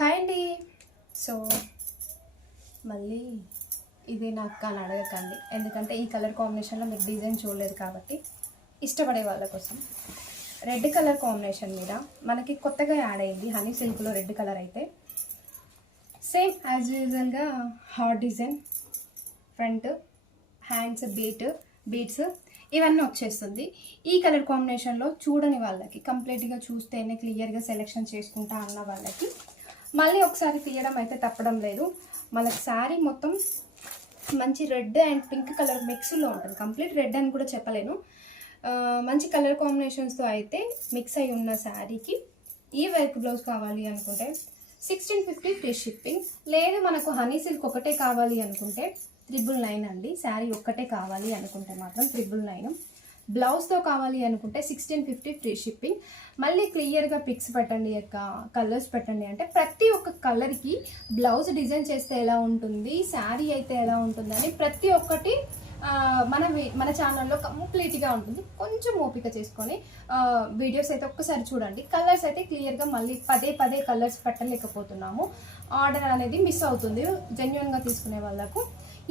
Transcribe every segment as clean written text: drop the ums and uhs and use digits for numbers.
Hi అండి. So మళ్ళీ ఇది నాకు అని అడగకండి, ఎందుకంటే ఈ కలర్ కాంబినేషన్లో మీరు డిజైన్ చూడలేదు కాబట్టి. ఇష్టపడే వాళ్ళ కోసం రెడ్ కలర్ కాంబినేషన్ మీద మనకి కొత్తగా యాడ్ అయింది హనీ సిల్క్లో రెడ్ కలర్. అయితే సేమ్ యాజ్ యూజువల్గా heart design, front hands beats ఇవన్నీ వచ్చేస్తుంది. ఈ కలర్ కాంబినేషన్లో చూడని వాళ్ళకి, కంప్లీట్గా చూస్తేనే క్లియర్గా సెలెక్షన్ చేసుకుంటా అన్న వాళ్ళకి మళ్ళీ ఒకసారి తీయడం అయితే తప్పడం లేదు. మనకి శారీ మొత్తం మంచి రెడ్ అండ్ పింక్ కలర్ మిక్స్లో ఉంటుంది. కంప్లీట్ రెడ్ అని కూడా చెప్పలేను, మంచి కలర్ కాంబినేషన్స్తో అయితే మిక్స్ అయి ఉన్న శారీకి ఈ వర్క్ బ్లౌజ్ కావాలి అనుకుంటే 1650 ఫ్రీ షిప్పింగ్. లేదు మనకు హనీ సిల్క్ ఒకటే కావాలి అనుకుంటే 999 అండి. శారీ ఒక్కటే కావాలి అనుకుంటే మాత్రం 999. బ్లౌజ్తో కావాలి అనుకుంటే 1650 ఫ్రీ షిప్పింగ్. మళ్ళీ క్లియర్గా పిక్స్ పెట్టండి, యొక్క కలర్స్ పెట్టండి అంటే ప్రతి ఒక్క కలర్కి బ్లౌజ్ డిజైన్ చేస్తే ఎలా ఉంటుంది, శారీ అయితే ఎలా ఉంటుంది అని ప్రతి ఒక్కటి మన ఛానల్లో కంప్లీట్గా ఉంటుంది. కొంచెం ఓపిక చేసుకొని వీడియోస్ అయితే ఒక్కసారి చూడండి. కలర్స్ అయితే క్లియర్గా మళ్ళీ పదే కలర్స్ పెట్టలేకపోతున్నాము, ఆర్డర్ అనేది మిస్ అవుతుంది జెన్యున్గా తీసుకునే వాళ్ళకు.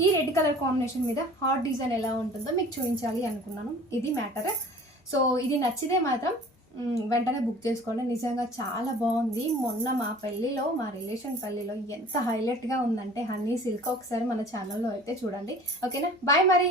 ఈ రెడ్ కలర్ కాంబినేషన్ మీద హార్ట్ డిజైన్ ఎలా ఉంటుందో మీకు చూపించాలి అనుకున్నాను. ఇది మ్యాటర్. సో ఇది నచ్చితే మాత్రం వెంటనే బుక్ చేసుకోండి. నిజంగా చాలా బాగుంది. మొన్న మా రిలేషన్ పెళ్ళిలో ఎంత హైలైట్గా ఉందంటే హనీ సిల్క్. ఒకసారి మన ఛానల్లో అయితే చూడండి. ఓకేనా, బాయ్ మరి.